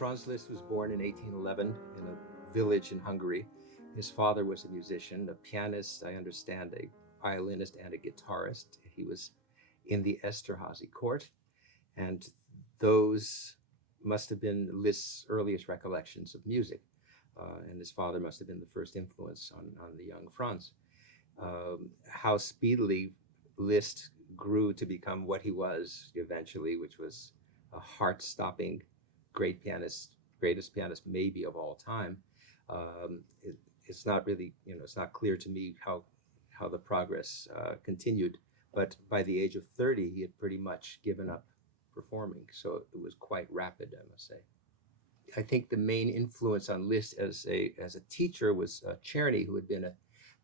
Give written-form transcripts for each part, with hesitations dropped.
Franz Liszt was born in 1811 in a village in Hungary. His father was a musician, a pianist, I understand, a violinist, and a guitarist. He was in the Esterházy court, and those must have been Liszt's earliest recollections of music. And his father must have been the first influence on the young Franz. How speedily Liszt grew to become what he was eventually, which was a heart-stopping great pianist, greatest pianist maybe of all time. It's not really, it's not clear to me how the progress continued. But by the age of 30, he had pretty much given up performing. So it was quite rapid, I must say. I think the main influence on Liszt as a teacher was Czerny, who had been a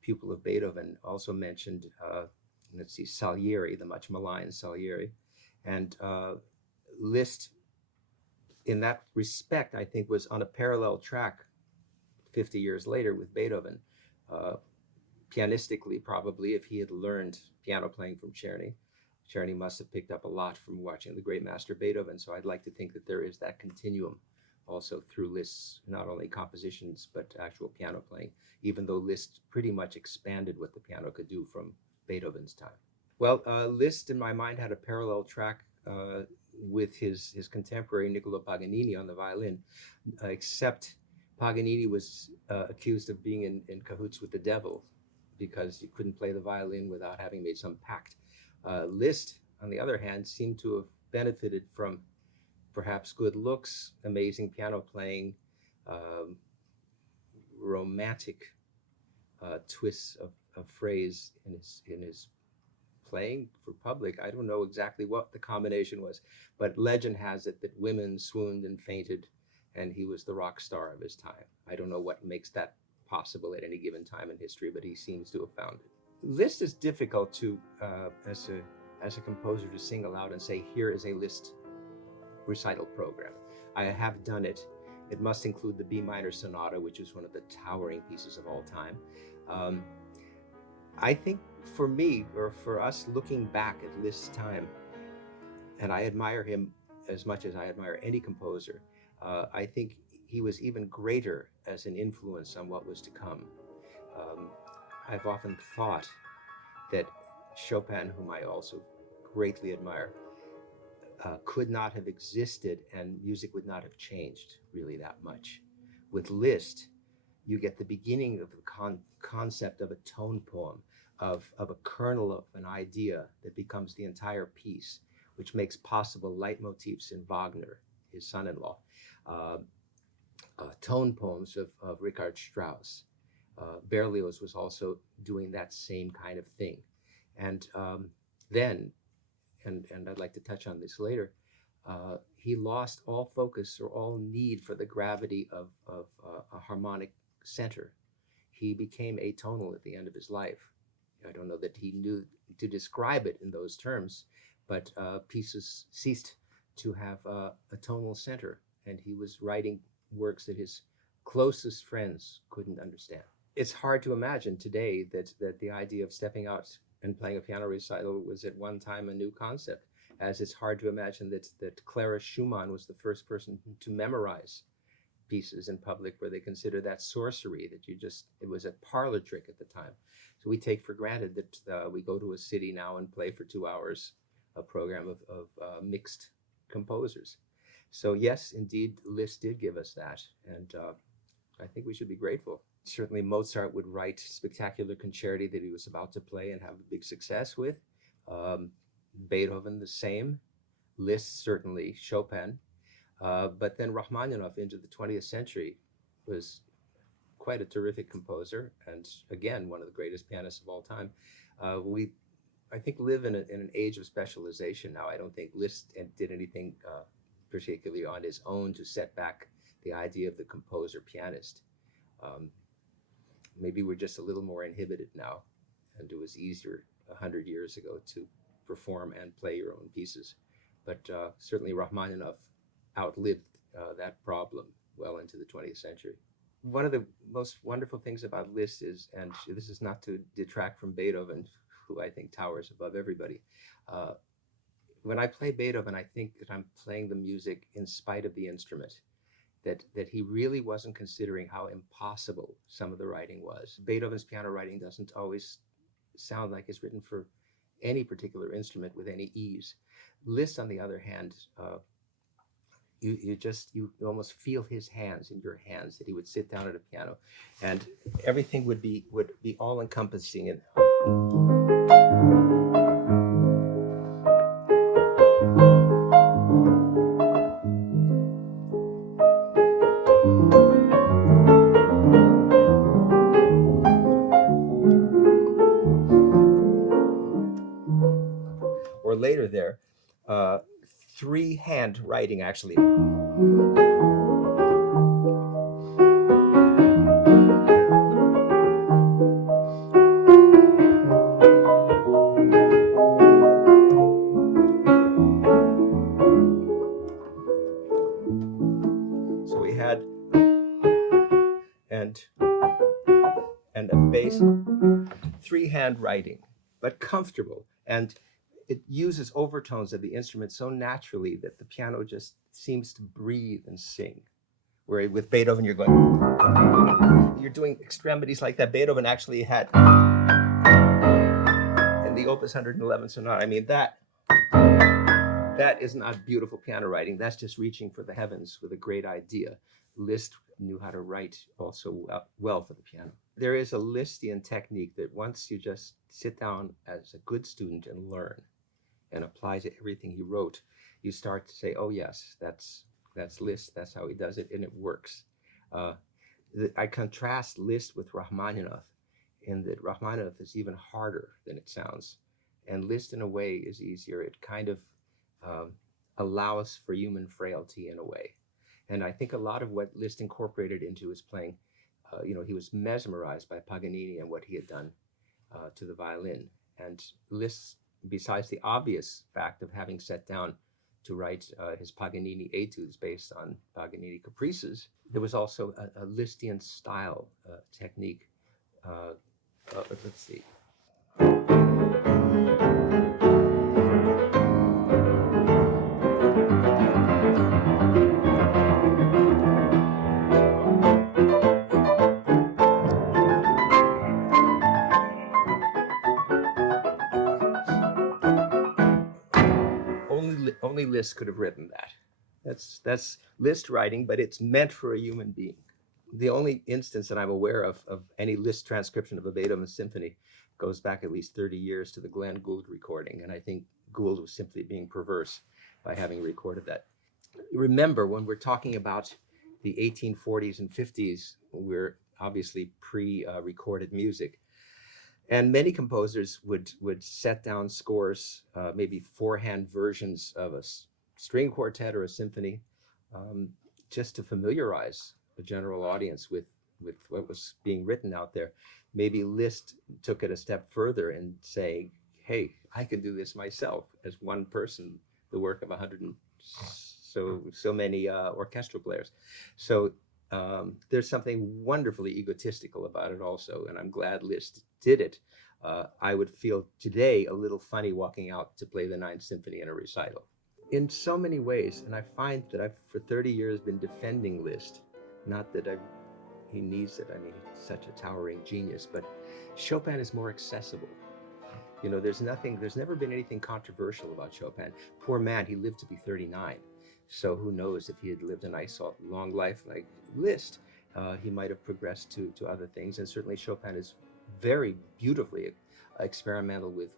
pupil of Beethoven, also mentioned, let's see, Salieri, the much maligned Salieri. And Liszt, in that respect, I think, was on a parallel track 50 years later with Beethoven. Pianistically, probably, if he had learned piano playing from Czerny. Czerny must have picked up a lot from watching the great master Beethoven. So I'd like to think that there is that continuum also through Liszt's not only compositions, but actual piano playing, even though Liszt pretty much expanded what the piano could do from Beethoven's time. Well, Liszt, in my mind, had a parallel track with his contemporary Niccolo Paganini on the violin, except Paganini was accused of being in cahoots with the devil because you couldn't play the violin without having made some pact. Liszt, on the other hand, seemed to have benefited from perhaps good looks, amazing piano playing, romantic twists of phrase in his playing for public. I don't know exactly what the combination was, but legend has it that women swooned and fainted, and he was the rock star of his time. I don't know what makes that possible at any given time in history, but he seems to have found it. Liszt is difficult to, as a composer, to sing aloud and say, here is a Liszt recital program. I have done it. It must include the B minor sonata, which is one of the towering pieces of all time. I think for me, or for us looking back at Liszt's time, and I admire him as much as I admire any composer, I think he was even greater as an influence on what was to come. I've often thought that Chopin, whom I also greatly admire, could not have existed and music would not have changed really that much. With Liszt, you get the beginning of the concept of a tone poem, of a kernel of an idea that becomes the entire piece, which makes possible leitmotifs in Wagner, his son-in-law, tone poems of Richard Strauss. Berlioz was also doing that same kind of thing. And then, and I'd like to touch on this later, he lost all focus or all need for the gravity of a harmonic center. He became atonal at the end of his life. I don't know that he knew to describe it in those terms, but pieces ceased to have a tonal center, and he was writing works that his closest friends couldn't understand. It's hard to imagine today that the idea of stepping out and playing a piano recital was at one time a new concept, as it's hard to imagine that Clara Schumann was the first person to memorize pieces in public, where they consider that sorcery, that it was a parlor trick at the time. So we take for granted that we go to a city now and play for 2 hours a program of mixed composers. So yes, indeed, Liszt did give us that, and I think we should be grateful. Certainly Mozart would write spectacular concerti that he was about to play and have a big success with. Beethoven, the same. Liszt, certainly. Chopin. But then Rachmaninoff into the 20th century was quite a terrific composer, and again, one of the greatest pianists of all time. We, I think, live in an age of specialization now. I don't think Liszt did anything particularly on his own to set back the idea of the composer-pianist. Maybe we're just a little more inhibited now, and it was easier 100 years ago to perform and play your own pieces. But certainly Rachmaninoff outlived that problem well into the 20th century. One of the most wonderful things about Liszt is, and this is not to detract from Beethoven, who I think towers above everybody, when I play Beethoven, I think that I'm playing the music in spite of the instrument. that he really wasn't considering how impossible some of the writing was. Beethoven's piano writing doesn't always sound like it's written for any particular instrument with any ease. Liszt, on the other hand, you almost feel his hands in your hands, that he would sit down at a piano and everything would be all encompassing. And or later there, three-hand writing actually. So we had and a bass, three-hand writing, but comfortable, and it uses overtones of the instrument so naturally that the piano just seems to breathe and sing. Where with Beethoven, you're doing extremities like that. Beethoven actually had in the Opus 111 Sonata. I mean, that is not beautiful piano writing. That's just reaching for the heavens with a great idea. Liszt knew how to write also well for the piano. There is a Lisztian technique that once you just sit down as a good student and learn and apply to everything he wrote, you start to say, oh yes, that's Liszt, that's how he does it, and it works. I contrast Liszt with Rachmaninoff in that Rachmaninoff is even harder than it sounds. And Liszt, in a way, is easier. It kind of allows for human frailty in a way. And I think a lot of what Liszt incorporated into his playing, he was mesmerized by Paganini and what he had done to the violin. And Liszt, besides the obvious fact of having sat down to write his Paganini etudes based on Paganini caprices, there was also a Lisztian style technique. Let's see. Only Liszt could have written that. That's Liszt writing, but it's meant for a human being. The only instance that I'm aware of any Liszt transcription of a Beethoven symphony goes back at least 30 years to the Glenn Gould recording, and I think Gould was simply being perverse by having recorded that. Remember, when we're talking about the 1840s and 50s, we're obviously pre-recorded music. And many composers would set down scores, maybe four-hand versions of a string quartet or a symphony, just to familiarize the general audience with what was being written out there. Maybe Liszt took it a step further and saying, hey, I can do this myself as one person, the work of 100 and so many orchestral players. So there's something wonderfully egotistical about it also, and I'm glad Liszt did it. I would feel today a little funny walking out to play the Ninth Symphony in a recital. In so many ways, and I find that I've for 30 years been defending Liszt, not that he needs it, I mean, he's such a towering genius, but Chopin is more accessible. You know, there's never been anything controversial about Chopin. Poor man, he lived to be 39. So who knows, if he had lived a nice long life like Liszt, he might have progressed to other things. And certainly Chopin is very beautifully experimental with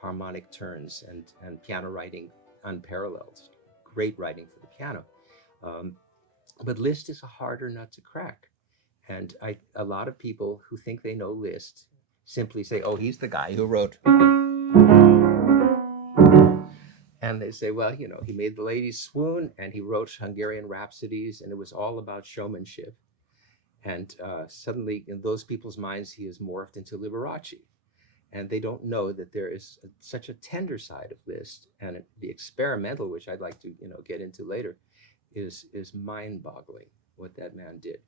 harmonic turns and piano writing unparalleled. Great writing for the piano. But Liszt is a harder nut to crack. And a lot of people who think they know Liszt simply say, oh, he's the guy who wrote. And they say, well, you know, he made The Ladies Swoon and he wrote Hungarian Rhapsodies, and it was all about showmanship. And suddenly in those people's minds, he is morphed into Liberace. And they don't know that there is such a tender side of Liszt, and the experimental, which I'd like to, get into later, is mind-boggling what that man did.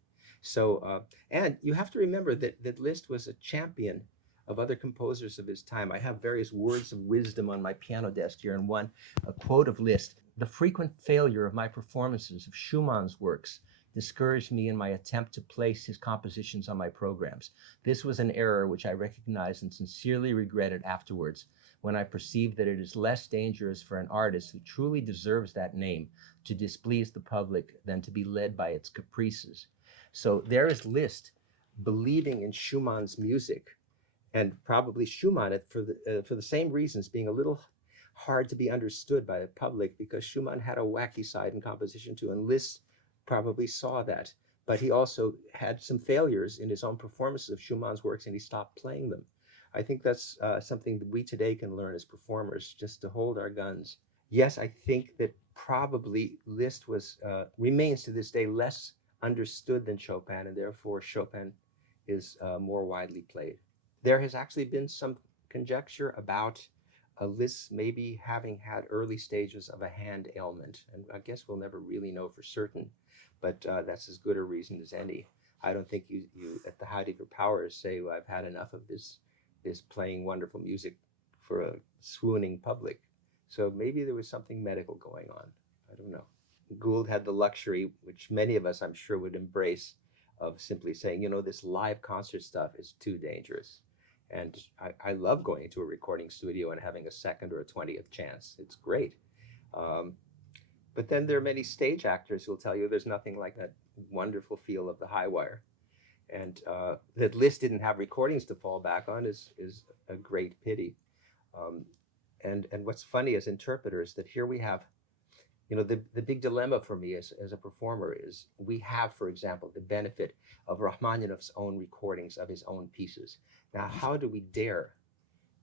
So, and you have to remember that Liszt was a champion of other composers of his time. I have various words of wisdom on my piano desk here, and a quote of Liszt: "The frequent failure of my performances of Schumann's works discouraged me in my attempt to place his compositions on my programs. This was an error which I recognized and sincerely regretted afterwards, when I perceived that it is less dangerous for an artist who truly deserves that name to displease the public than to be led by its caprices. So there is Liszt believing in Schumann's music, and probably Schumann, for the same reasons, being a little hard to be understood by the public, because Schumann had a wacky side in composition too, and Liszt probably saw that. But he also had some failures in his own performances of Schumann's works, and he stopped playing them. I think that's something that we today can learn as performers, just to hold our guns. Yes, I think that probably Liszt remains to this day less understood than Chopin, and therefore Chopin is more widely played. There has actually been some conjecture about Liszt maybe having had early stages of a hand ailment, and I guess we'll never really know for certain, but that's as good a reason as any. I don't think you at the height of your powers say, well, I've had enough of this playing wonderful music for a swooning public. So maybe there was something medical going on. I don't know. Gould had the luxury, which many of us I'm sure would embrace, of simply saying, you know, this live concert stuff is too dangerous. And I love going into a recording studio and having a second or a 20th chance. It's great. But then there are many stage actors who'll tell you there's nothing like that wonderful feel of the high wire. And that Liszt didn't have recordings to fall back on is a great pity. And what's funny as interpreters, that here we have, you know, the big dilemma for me as a performer is we have, for example, the benefit of Rachmaninoff's own recordings of his own pieces. Now, how do we dare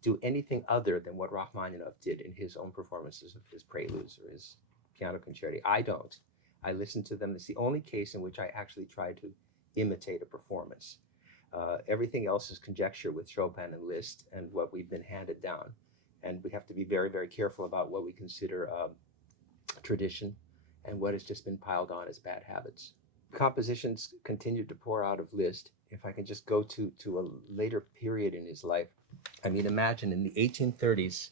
do anything other than what Rachmaninoff did in his own performances of his preludes or his piano concerti? I don't. I listen to them. It's the only case in which I actually try to imitate a performance. Everything else is conjecture with Chopin and Liszt and what we've been handed down. And we have to be very, very careful about what we consider tradition and what has just been piled on as bad habits. Compositions continued to pour out of Liszt. If I can just go to a later period in his life, I mean, imagine in the 1830s,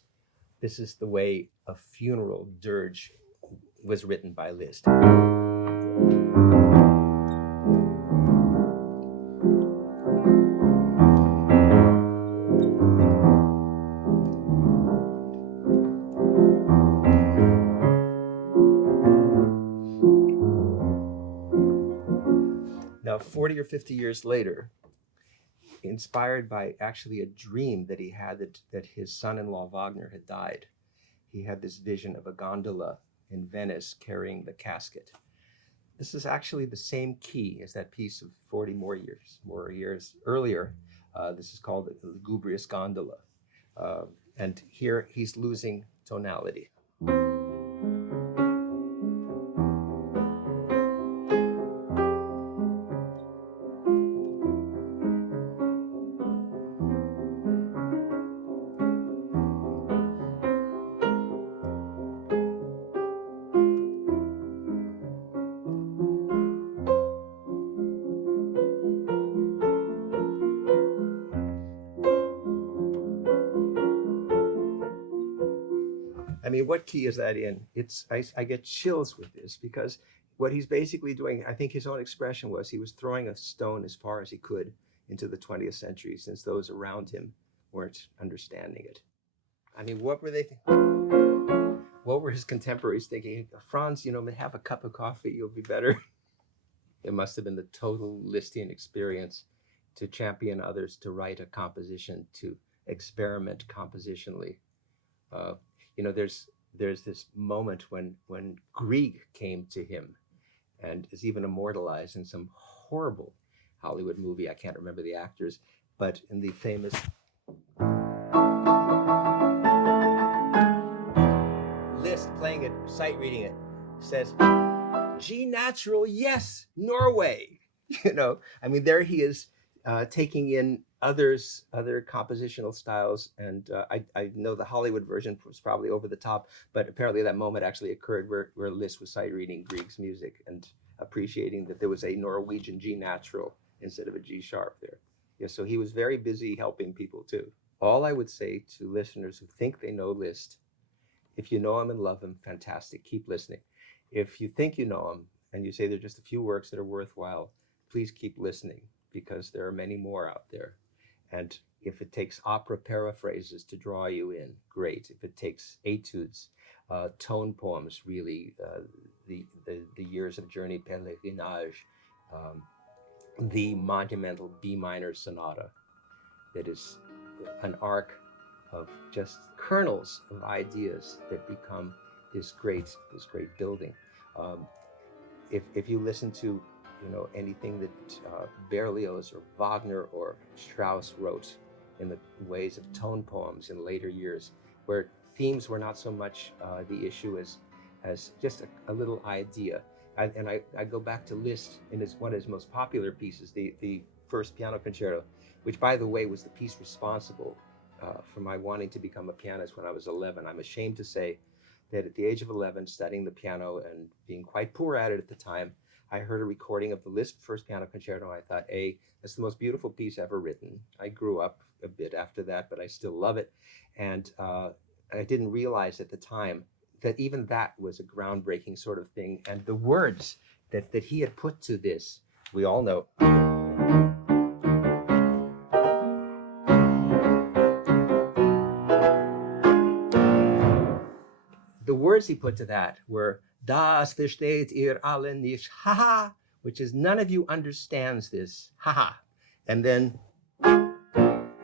this is the way a funeral dirge was written by Liszt. Now, 40 or 50 years later, inspired by actually a dream that he had that his son-in-law Wagner had died, he had this vision of a gondola in Venice carrying the casket. This is actually the same key as that piece of 40 more years earlier. This is called the Lugubrious Gondola. And here he's losing tonality. I mean, what key is that in? I get chills with this, because what he's basically doing, I think his own expression was, he was throwing a stone as far as he could into the 20th century, since those around him weren't understanding it. I mean, what were they thinking? What were his contemporaries thinking? Franz, you know, have a cup of coffee, you'll be better. It must have been the total Lisztian experience to champion others, to write a composition, to experiment compositionally. You know, there's this moment when Grieg came to him and is even immortalized in some horrible Hollywood movie. I can't remember the actors, but in the famous Liszt playing it, sight reading it, says, G natural, yes, Norway. You know, I mean, there he is taking in other compositional styles, and I know the Hollywood version was probably over the top, but apparently that moment actually occurred where Liszt was sight reading Grieg's music and appreciating that there was a Norwegian G natural instead of a G sharp there. Yeah, so he was very busy helping people too. All I would say to listeners who think they know Liszt, if you know him and love him, fantastic, keep listening. If you think you know him and you say there are just a few works that are worthwhile, please keep listening, because there are many more out there. And if it takes opera paraphrases to draw you in, great. If it takes etudes, tone poems, really, the years of journey pèlerinage, the monumental B minor sonata that is an arc of just kernels of ideas that become this great building. If you listen to anything that Berlioz or Wagner or Strauss wrote in the ways of tone poems in later years, where themes were not so much the issue as just a little idea. I go back to Liszt in one of his most popular pieces, the first piano concerto, which, by the way, was the piece responsible for my wanting to become a pianist when I was 11. I'm ashamed to say that at the age of 11, studying the piano and being quite poor at it at the time, I heard a recording of the Liszt first piano concerto. I thought, that's the most beautiful piece ever written. I grew up a bit after that, but I still love it. And I didn't realize at the time that even that was a groundbreaking sort of thing. And the words that he had put to this, we all know. The words he put to that were, Das versteht ihr alle nicht, haha, which is, none of you understands this, haha. And then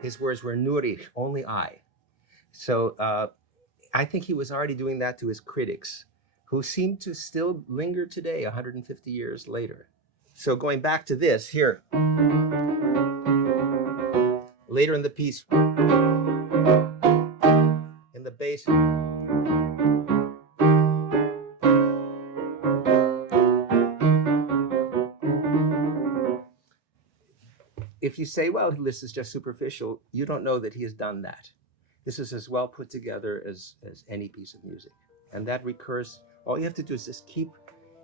his words were, nur ich, only I. So I think he was already doing that to his critics, who seem to still linger today, 150 years later. So going back to this here, later in the piece, in the bass, if you say, well, this is just superficial, you don't know that he has done that. This is as well put together as any piece of music. And that recurs. All you have to do is just keep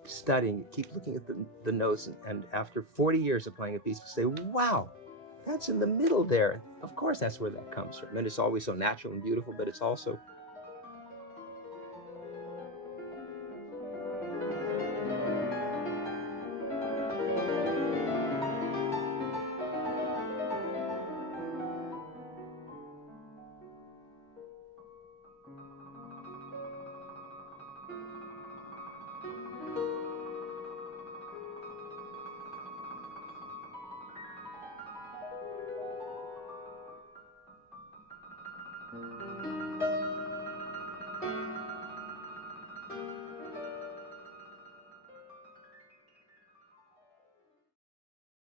studying, keep looking at the notes, and after 40 years of playing a piece, you say, wow, that's in the middle there. Of course, that's where that comes from. And it's always so natural and beautiful, but it's also